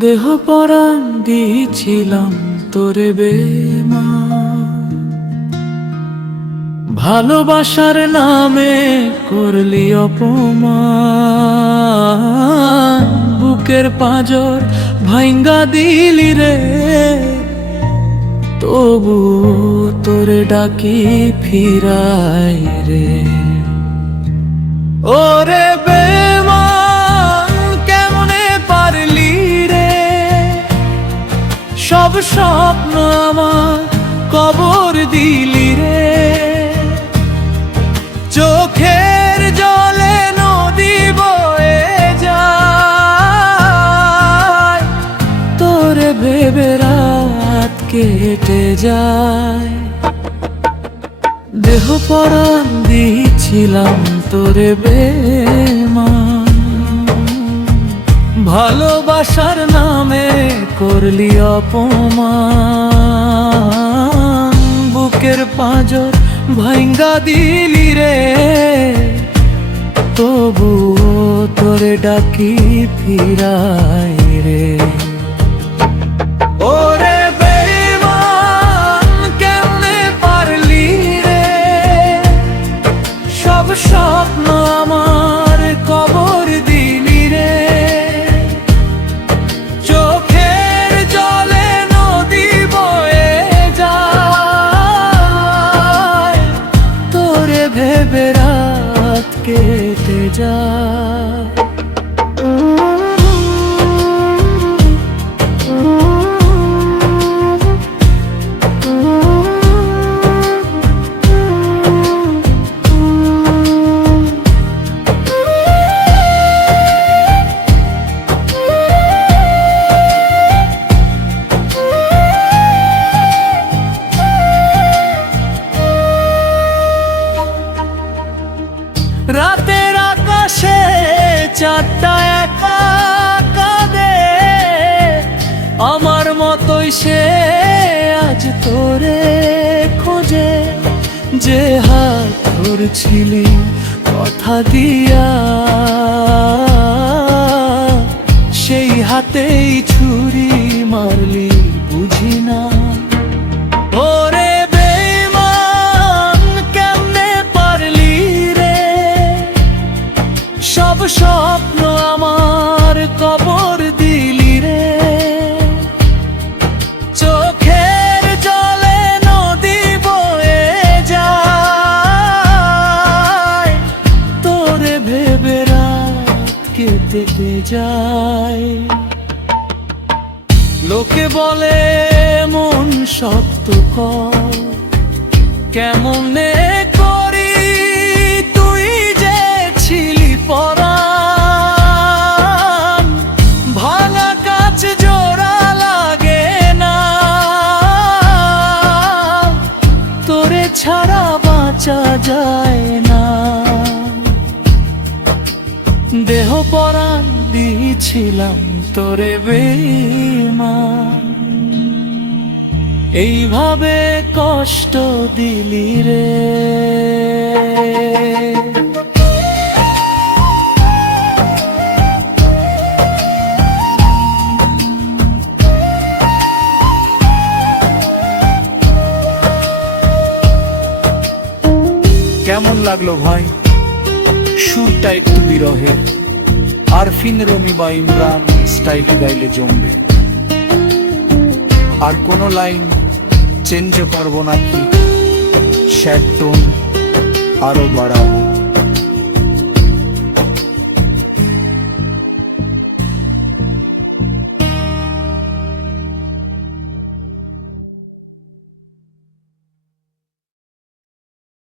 দেহ পরাণ দিয়েছিলাম তোরে বেমান, ভালোবাসার নামে করলি অপমান। বুকের পাঁজর ভাঙ্গা দিলি রে, তবু তোরে ডাকি ফিরাই রে। ওরে বেমান কেমনে পারলি রে, সব স্বপ্ন আমার কবর দিলি রে। চোখের জলে নদী বয়ে যায়, তোরে ভেবে রাত কেটে যায়। দেহ পরাণ দিয়েছিলাম তোরে বেমান, ভালোবাসার নামে করলি অপমান। বুকের পাঁজর ভাঙ্গা দিলি রে, তবু তোরে ডাকি ফিরাই রে। ওরে বেঈমান কেমনে পারলি রে, সব স্বপ্ন আমার কবর দিলি রে। চোখের জলে নদী বয়ে যায়, তোরে ভেবে রাত কেটে যায়। রাতের আকাশে চাঁদটা একা কাঁদে, আমার মতোই সে আজ তোরে খোঁজে। যে হাত ধরছিলি কথা দিয়া, সেই হাতেই ছুরি মারলি বুঝি না। ওরে সব স্বপ্ন আমার কবর দিলি রে। চোখের জলে নদী বয়ে যায়, তোরে ভেবে রাত কেটে যায়। লোকে বলে মন শক্ত কর, কেমনে করি তুই যে ছিলি পরাণ। ভাঙা কাচ জোড়া লাগে না, তোরে ছাড়া বাঁচা যায় না। দেহ পরাণ দিয়েছিলাম তোরে বেঈমান, এইভাবে কষ্ট দিলি রে। কেমন লাগলো ভাই সুরটা একটু বিরহের, আরফিন রমি বা ইমরান স্টাইলে গাইলে জমবে। আর কোনো লাইন চেঞ্জ করবো নাকি, শ্যাড টোন আরো বাড়াবো।